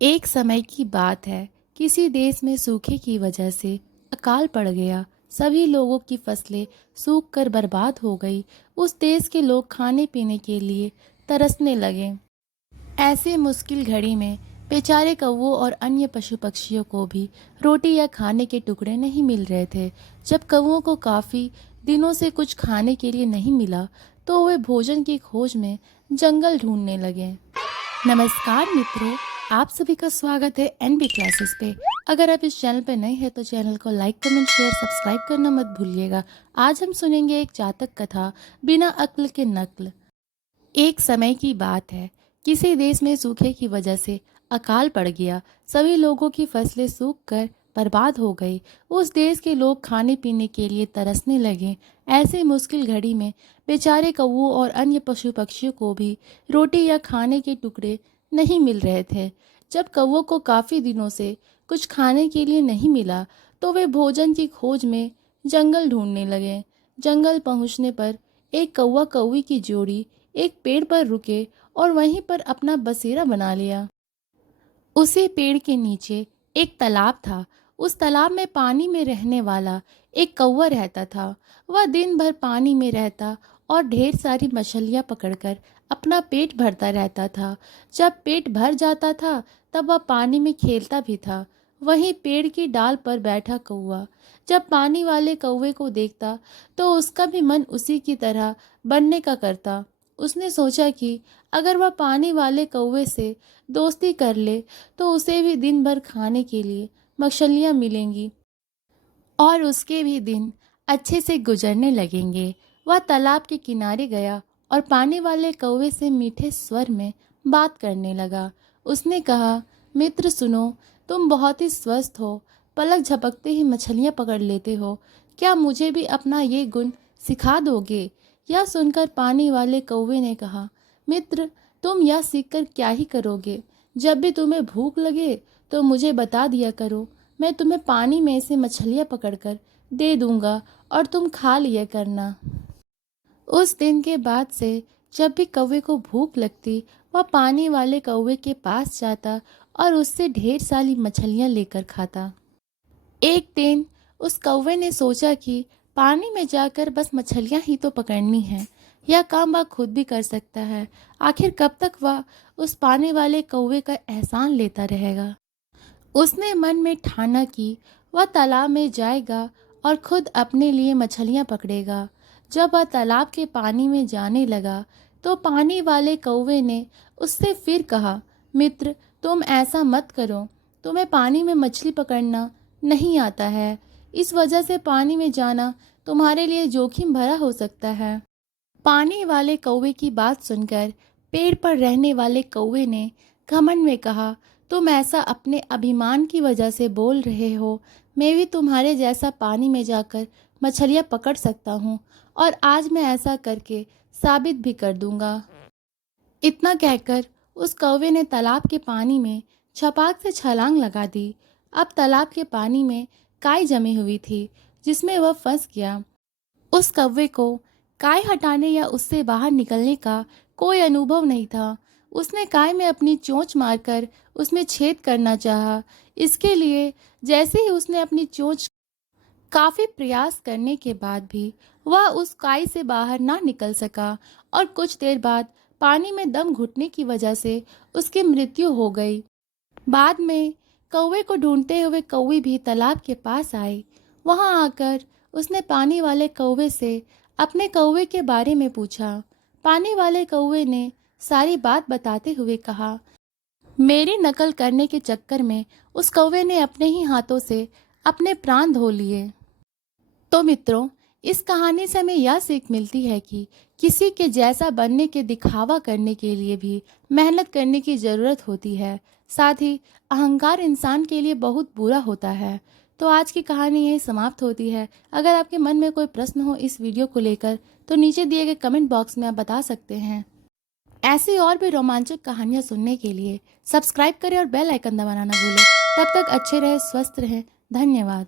एक समय की बात है। किसी देश में सूखे की वजह से अकाल पड़ गया। सभी लोगों की फसलें सूख कर बर्बाद हो गई। उस देश के लोग खाने पीने के लिए तरसने लगे। ऐसे मुश्किल घड़ी में बेचारे कौवों और अन्य पशु पक्षियों को भी रोटी या खाने के टुकड़े नहीं मिल रहे थे। जब कौवों को काफ़ी दिनों से कुछ खाने के लिए नहीं मिला तो वे भोजन की खोज में जंगल ढूंढने लगे। नमस्कार मित्रों, आप सभी का स्वागत है एनबी क्लासेस पे। अगर आप इस चैनल पे नए हैं तो चैनल को लाइक कमेंट शेयर सब्सक्राइब करना मत भूलिएगा। आज हम सुनेंगे एक जातक कथा, बिना अक्ल के नकल। एक समय की बात है। किसी देश में सूखे की वजह से अकाल पड़ गया। सभी लोगों की फसलें सूख कर बर्बाद हो गई। उस देश के लोग खाने पीने के लिए तरसने लगे। ऐसे मुश्किल घड़ी में बेचारे कौवों और अन्य पशु पक्षियों को भी रोटी या खाने के टुकड़े नहीं मिल रहे थे। जब कौवों को काफ़ी दिनों से कुछ खाने के लिए नहीं मिला तो वे भोजन की खोज में जंगल ढूंढने लगे। जंगल पहुंचने पर एक कौवा कौवी की जोड़ी एक पेड़ पर रुके और वहीं पर अपना बसेरा बना लिया। उसी पेड़ के नीचे एक तालाब था। उस तालाब में पानी में रहने वाला एक कौवा रहता था। वह दिन भर पानी में रहता और ढेर सारी मछलियाँ पकड़कर अपना पेट भरता रहता था। जब पेट भर जाता था तब वह पानी में खेलता भी था। वहीं पेड़ की डाल पर बैठा कौवा जब पानी वाले कौवे को देखता तो उसका भी मन उसी की तरह बनने का करता। उसने सोचा कि अगर वह पानी वाले कौवे से दोस्ती कर ले तो उसे भी दिन भर खाने के लिए मछलियाँ मिलेंगी और उसके भी दिन अच्छे से गुजरने लगेंगे। वह तालाब के किनारे गया और पानी वाले कौवे से मीठे स्वर में बात करने लगा। उसने कहा, मित्र सुनो, तुम बहुत ही स्वस्थ हो, पलक झपकते ही मछलियाँ पकड़ लेते हो। क्या मुझे भी अपना ये गुण सिखा दोगे? यह सुनकर पानी वाले कौवे ने कहा, मित्र, तुम यह सीखकर क्या ही करोगे? जब भी तुम्हें भूख लगे तो मुझे बता दिया करो, मैं तुम्हें पानी में से मछलियाँ पकड़कर दे दूंगा और तुम खा लिया करना। उस दिन के बाद से जब भी कौवे को भूख लगती वह पानी वाले कौवे के पास जाता और उससे ढेर सारी मछलियाँ लेकर खाता। एक दिन उस कौवे ने सोचा कि पानी में जाकर बस मछलियाँ ही तो पकड़नी है। यह काम वह खुद भी कर सकता है। आखिर कब तक वह उस पानी वाले कौवे का एहसान लेता रहेगा। उसने मन में ठाना कि वह तालाब में जाएगा और खुद अपने लिए मछलियाँ पकड़ेगा। जब वह तालाब के पानी में जाने लगा तो पानी वाले कौवे ने उससे फिर कहा, मित्र, तुम ऐसा मत करो, तुम्हें पानी में मछली पकड़ना नहीं आता है। इस वजह से पानी में जाना तुम्हारे लिए जोखिम भरा हो सकता है। पानी वाले कौवे की बात सुनकर पेड़ पर रहने वाले कौवे ने घमंड में कहा, तुम ऐसा अपने अभिमान की वजह से बोल रहे हो। मैं भी तुम्हारे जैसा पानी में जाकर मछलियाँ पकड़ सकता हूँ और आज मैं ऐसा करके साबित भी कर दूंगा। इतना कहकर उस कौवे ने तालाब के पानी में छपाक से छलांग लगा दी। अब तालाब के पानी में काई जमी हुई थी जिसमें वह फंस गया। उस कौवे को काई हटाने या उससे बाहर निकलने का कोई अनुभव नहीं था। उसने काई में अपनी चोंच मारकर उसमें छेद करना चाहा। इसके लिए जैसे ही उसने अपनी चोंच काफ़ी प्रयास करने के बाद भी वह उस काई से बाहर ना निकल सका और कुछ देर बाद पानी में दम घुटने की वजह से उसकी मृत्यु हो गई। बाद में कौवे को ढूंढते हुए कौवी भी तालाब के पास आई। वहां आकर उसने पानी वाले कौवे से अपने कौवे के बारे में पूछा। पानी वाले कौवे ने सारी बात बताते हुए कहा, मेरी नकल करने के चक्कर में उस कौवे ने अपने ही हाथों से अपने प्राण धो लिए। तो मित्रों, इस कहानी से हमें यह सीख मिलती है कि किसी के जैसा बनने के दिखावा करने के लिए भी मेहनत करने की ज़रूरत होती है। साथ ही अहंकार इंसान के लिए बहुत बुरा होता है। तो आज की कहानी यही समाप्त होती है। अगर आपके मन में कोई प्रश्न हो इस वीडियो को लेकर तो नीचे दिए गए कमेंट बॉक्स में आप बता सकते हैं। ऐसी और भी रोमांचक कहानियाँ सुनने के लिए सब्सक्राइब करें और बेल आइकन दबाना ना भूलें। तब तक अच्छे रहे, स्वस्थ रहें। धन्यवाद।